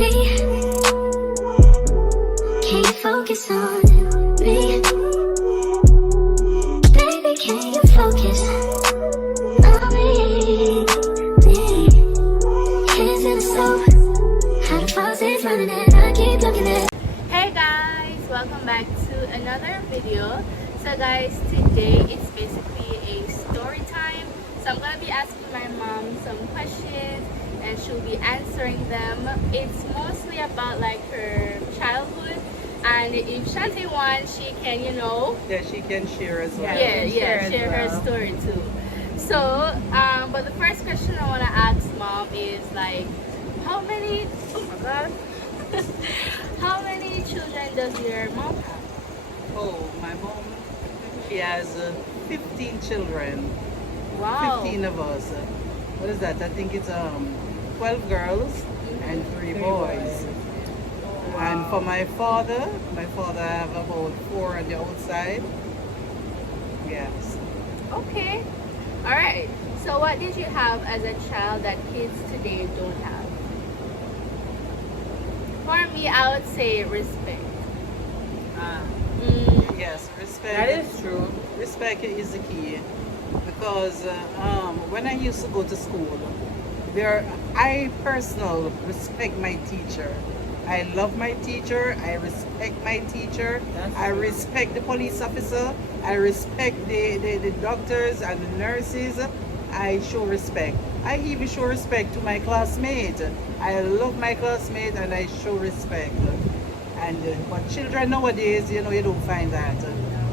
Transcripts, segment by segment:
me? Can you focus on me? Baby, can you focus on me? Hands in the stove, how the faucet's running and I keep looking at. Hey guys, welcome back to another video. So guys, today it's basically a story time. So I'm gonna be asking my mom some questions and she'll be answering them. It's mostly about like her childhood, and if Shantae wants, she can, Yeah, she can share as well. share her story too. So but the first question I want to ask mom is like, how many, oh my god, how many children does your mom have? Oh, my mom, she has 15 children. Wow. 15 of us. What is that? I think it's 12 girls and 3 boys. And for my father I have about 4 on the outside. Yes. Okay. All right. So what did you have as a child that kids today don't have? For me, I would say respect. Yes, respect. That is true. Respect is the key, because when I used to go to school, I personally respect my teacher. I love my teacher. I respect my teacher. I respect the police officer. I respect the doctors and the nurses. I show respect. I even show respect to my classmate. I love my classmate and I show respect. And but children nowadays, you don't find that.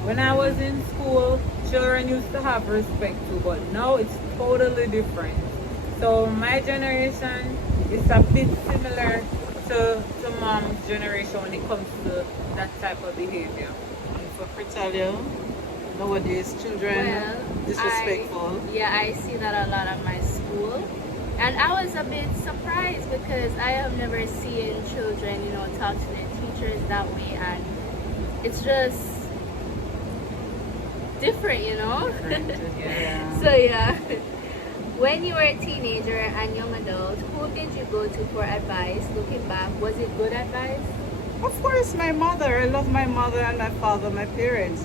When I was in school, children used to have respect too, but now it's totally different. So my generation is a bit similar to mom's generation when it comes to that type of behavior. And for Pritalia, nowadays children disrespectful. I see that a lot at my school. And I was a bit surprised because I have never seen children, talk to their teachers that way, and it's just different, Yeah. So when you were a teenager and young adult, who did you go to for advice? Looking back, was it good advice? Of course, my mother. I love my mother and my father, my parents,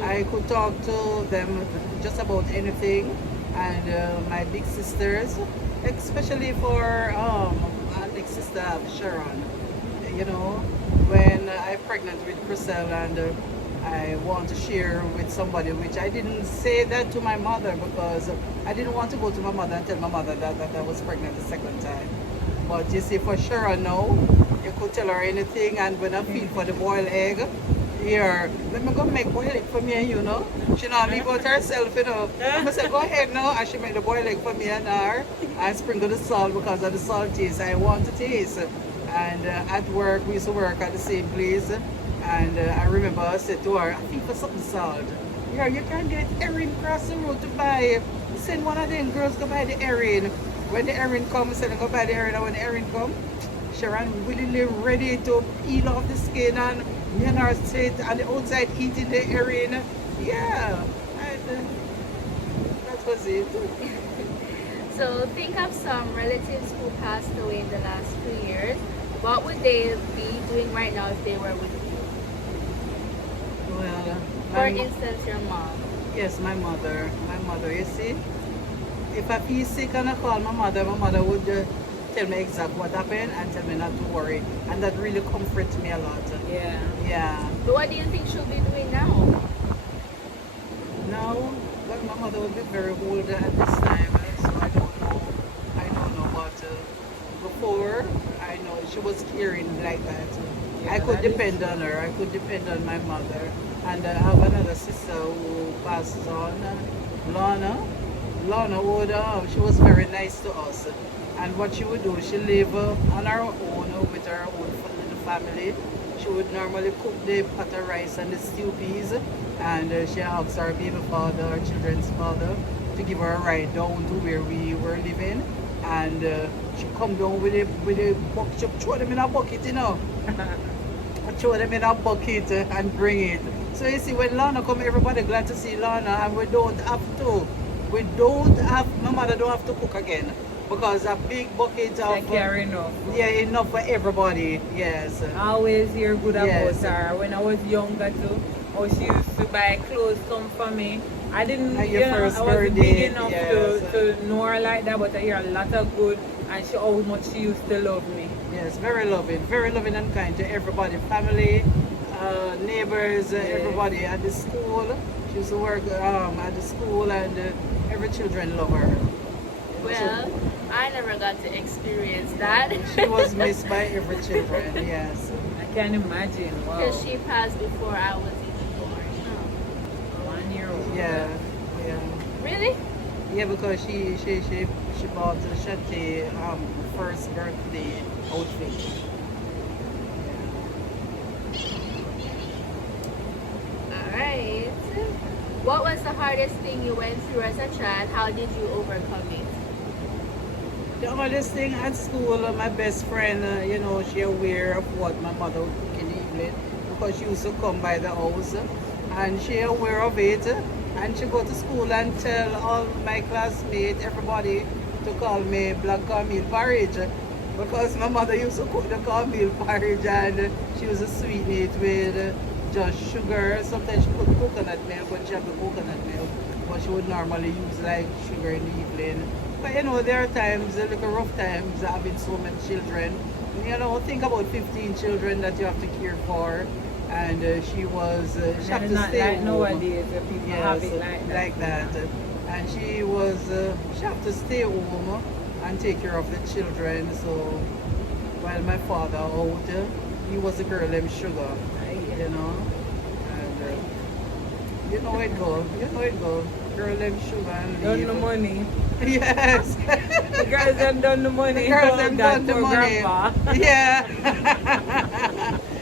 I could talk to them just about anything. And my big sisters, especially for my big sister Sharon, when I'm pregnant with Priscilla and I want to share with somebody, which I didn't say that to my mother because I didn't want to go to my mother and tell my mother that I was pregnant the second time. But you see, for Sharon now, you could tell her anything, and when I feel for the boiled egg, here, let me go make boiled egg for me and She not leave out herself, I said, go ahead now, and she made the boiled egg for me and her. I sprinkle the salt because of the salt taste I want to taste. And at work, we used to work at the same place. And I remember I said to her, I think for something salt. Yeah, you can get herring across the road to buy. Send one of them girls go buy the herring. When the herring come, send them go buy the herring. And when the herring come, Sharon willingly ready to peel off the skin, and me and her sit on the outside eating the herring. Yeah, that was it. So think of some relatives who passed away in the last 2 years. What would they be doing right now if they were with you? Well, For instance, your mom. Yes, my mother. My mother, you see, if I feel sick and I call my mother would tell me exactly what happened and tell me not to worry. And that really comforts me a lot. Yeah. Yeah. So what do you think she'll be doing now? Now, well, my mother would be very old at this time, so I don't know. But before, I know she was caring like that. Yeah, I could that is depend on her. I could depend on my mother. And I have another sister who passes on, Lana. Lana would, she was very nice to us. And what she would do, she live on her own with her own little family. She would normally cook the pot of rice and the stew peas, and she asks her baby father, her children's father, to give her a ride down to where we were living. And she come down with a bucket, she throw them in a bucket, throw them in a bucket and bring it. So you see, when Lana come, everybody glad to see Lana, and we don't have, my mother don't have to cook again. because a big bucket of I carry enough. yeah, enough for everybody. Yes. I always hear good about Yes. her. When I was younger too, how she used to buy clothes come for me. I didn't, At your first I wasn't birthday, big enough yes. to know her like that, but I hear a lot of good and how much she used to love me. Yes, very loving and kind to everybody, family, neighbors, everybody at the school. She used to work at the school, and every children love her. Well, I never got to experience that. She was missed by every children. Yes. I can imagine. Wow. Because she passed before I was even born. 1 year old. Yeah. Yeah. Really? Yeah, because she bought Shante first birthday outfit. Alright. What was the hardest thing you went through as a child? How did you overcome it? The hardest thing at school, my best friend, she aware of what my mother would cook in the evening because she used to come by the house and she aware of it, and she go to school and tell all my classmates, everybody, to call me black cornmeal porridge because my mother used to cook the cornmeal porridge and she used to sweeten it with just sugar. Sometimes she put coconut milk when she have the coconut milk, but she would normally use like sugar in the evening. But there are times, like rough times, having so many children. Think about 15 children that you have to care for, and she had to not stay like home. nowadays where people have it like that. And she had to stay home and take care of the children. So while my father out, he was a girl named Sugar, and you know it go. Girl named Sugar and Done leave. the money. Yes. The girls them done the money. The girls Oh, them God, done the poor money. grandpa. Yeah.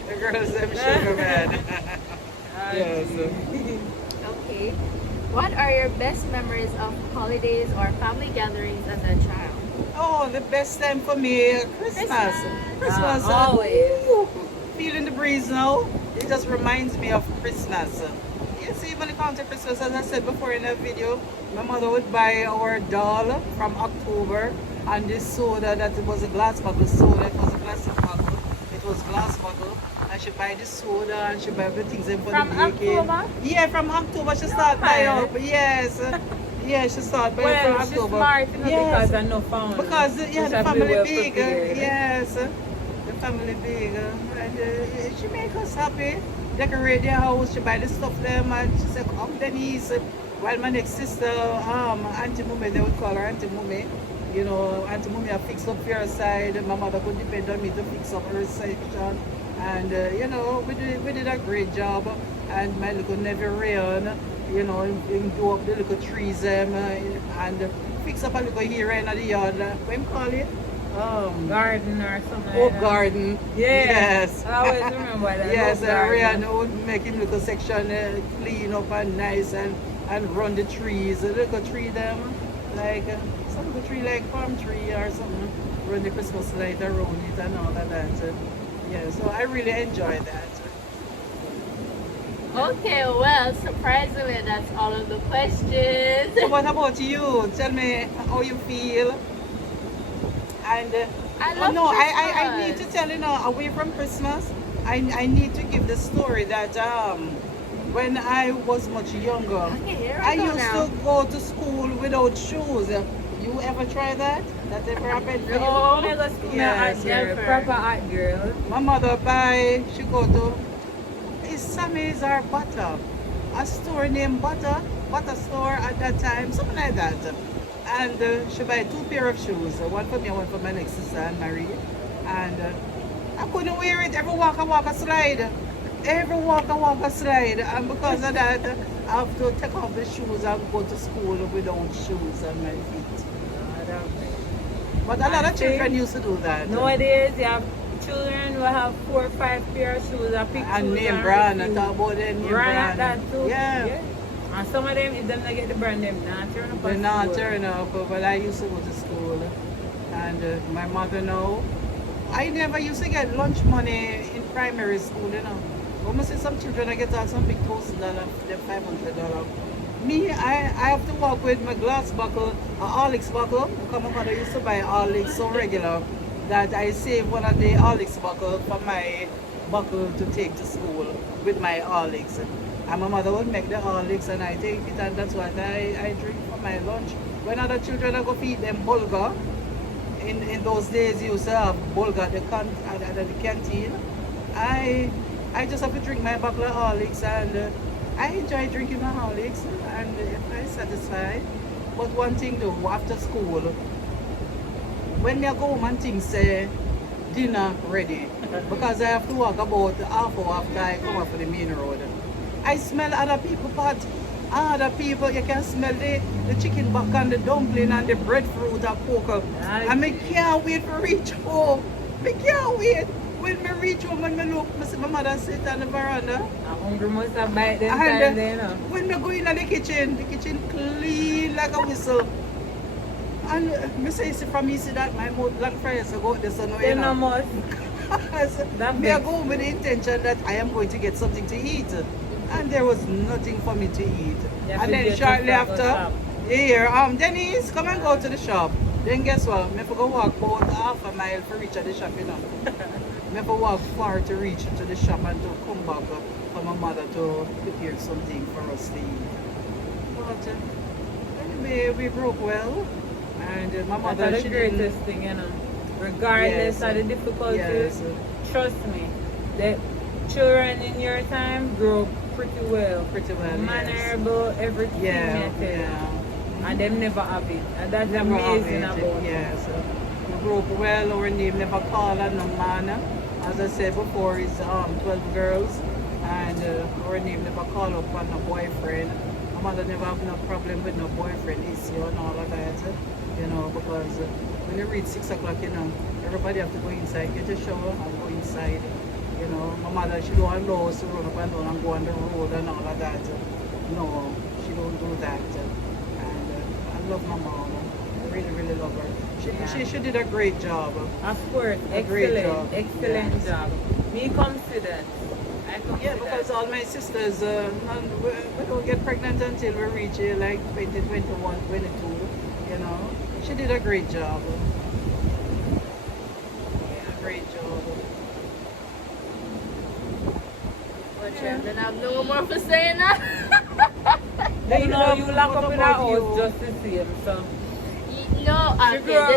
The girls them sugar man. Yes. Okay. What are your best memories of holidays or family gatherings as a child? Oh, the best time for me, Christmas. Christmas. Always. Ooh, feeling the breeze now. It just reminds me of Christmas. Yes, even when it comes to Christmas, as I said before in the video, my mother would buy our doll from October and this soda that it was a glass bottle soda. It was a plastic bottle. It was glass bottle. And she buy the soda and she buy everything in for From the baking. October? Yeah, from October she start buy up. Yes. Yeah, she start buying Well, from she's October. smart, Yes. because I know found. Because the She should be family well big, prepared. yes, the family big, and she make us happy. Decorate their house. She buy the stuff them, and she said, "Come, Denise." While my next sister, Auntie Mummy, they would call her Auntie Mummy. Auntie Mummy, I fix up your side. My mother could depend on me to fix up her section, and we did a great job. And my little nephew Rayon, him do up the little trees and fix up a little here in the yard. What you call it? Garden or something. Oak like that. garden. Yeah. Yes. I always remember that. Yes, Oak garden. Rayon would make him little section clean up and nice and run the trees. A little tree them, like some little tree like palm tree or something. Run the Christmas light around it and all of that. Yeah, so I really enjoy that. Okay, well, surprisingly, that's all of the questions. So what about you? Tell me how you feel. And I love I need Christmas. to tell away from Christmas, I need to give the story that when I was much younger, Okay, here I I go used now. to go to school without shoes. You ever try that? That ever happened for you? Oh, I go school Yes, art girl, never. proper art girl. My mother she go to Sammy's or Butter, a store named Butter store at that time, something like that. And she buy 2 pair of shoes, one for me and one for my next sister and Marie. And I couldn't wear it. Every walk I slide. Every walk I slide. And because of that, I have to take off the shoes and go to school without shoes on my feet. But a lot of children used to do that. Nowadays, you have children who have 4 or 5 pair of shoes. I pick And shoes name brand, I refuse. talk about them name Brand brand. at that too. Yeah. And some of them, if them not get the brand, them not turn up. They at not school. turn up, but I used to go to school. And my mother now, I never used to get lunch money in primary school, But I see some children, I get some big $1,000, $500. Me, I have to walk with my glass buckle, a Horlicks buckle, because my mother used to buy Horlicks so regular that I save one of the Horlicks buckle for my buckle to take to school with my Horlicks. And my mother would make the Horlicks and I take it, and that's what I drink for my lunch. When other children I go feed them bulgur, in those days you used to have bulgur at the canteen. I just have to drink my bottle of Horlicks, and I enjoy drinking my Horlicks, and I'm satisfied. But one thing though, after school, when I go home and things say dinner ready, because I have to walk about half hour after I come off the main road, I smell other people pot. Other people, you can smell the chicken back and the dumpling and the breadfruit and pork. And I can't wait to reach home. I can't wait. When I reach home and I look, I see my mother sit on the veranda. I'm hungry must have bite them time there, you know. When I go in the kitchen clean like a whistle. And I say, from me, see that my mouth black fries go out the sun. They no must. Me I go home with the intention that I am going to get something to eat. And there was nothing for me to eat. And then shortly after, here, Denise, come and go to the shop. Then guess what? I have to go walk about half a mile to reach at the shop, you know. I have to walk far to reach to the shop and to come back for my mother to prepare something for us to eat. But anyway, we broke well. And my mother, that's the greatest thing, you know. Regardless of the difficulties, trust me, the children in your time grow pretty well, mannerable, everything. And them never have it, and that's amazing about it. Yes, we grew up well. Our name never called on no man. As I said before, it's 12 girls, and our name never called up on no boyfriend. My mother never have no problem with no boyfriend issue and all of that, you know, because when you reach 6 o'clock, you know, everybody have to go inside, get a shower and go inside. You know, my mother, she don't allow us to run up and down and go on the road and all of that. No, she don't do that. And I love my mom. I really, really love her. She did a great job. Of course, excellent job. Me consider. Yeah, because all my sisters, we don't get pregnant until we reach like 20, 21, 22, you know. She did a great job. Yeah, great job. Then I have no more for saying that. You know, you lock up in our house just to see him, so. No,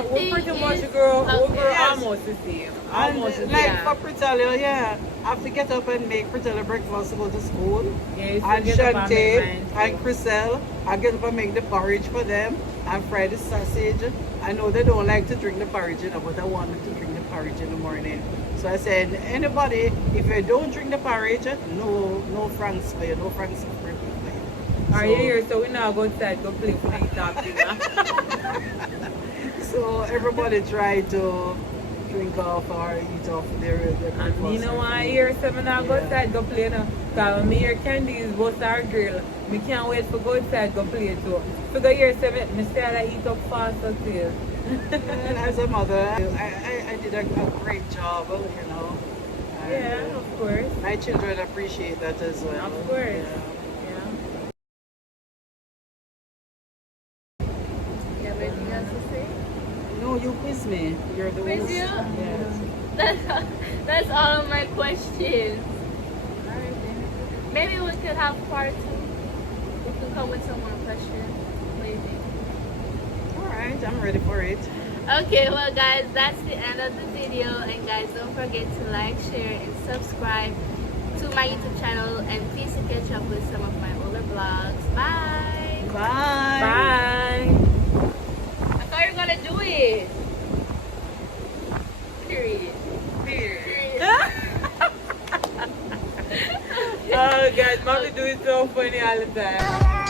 we pretty much grow almost the same. Almost the same. Like for Pritalia, I have to get up and make Pritalia breakfast to go to school. And Shante and Chriselle, I get up and make the porridge for them and fry the sausage. I know they don't like to drink the porridge, you know, but I want them to drink the porridge in the morning. So I said, anybody, if you don't drink the porridge, no francs for you, no francs for you. Are you here? So we now go outside, go play for the top. So everybody try to drink off or eat off their breakfast. And you know why I hear so I now go outside, go play now. Because when I hear Candice bust our girl, I can't wait for go outside, go play too. So go hear seven, I start to eat up faster too. And as a mother, I did a great job, you know. And, yeah, of course. My children appreciate that as well. Of course. Yeah. You have anything else to say? No, you quiz me. You're the Quiz host. you? Yes. That's all of my questions. Maybe we could have part 2. We could come with some more questions. What do you think? Alright, I'm ready for it. Okay, well guys, that's the end of the video, and guys, don't forget to like, share, and subscribe to my YouTube channel, and please catch up with some of my older vlogs. Bye! Bye! Bye! I thought you were gonna do it! Period. Oh God, mommy do it so funny all the time.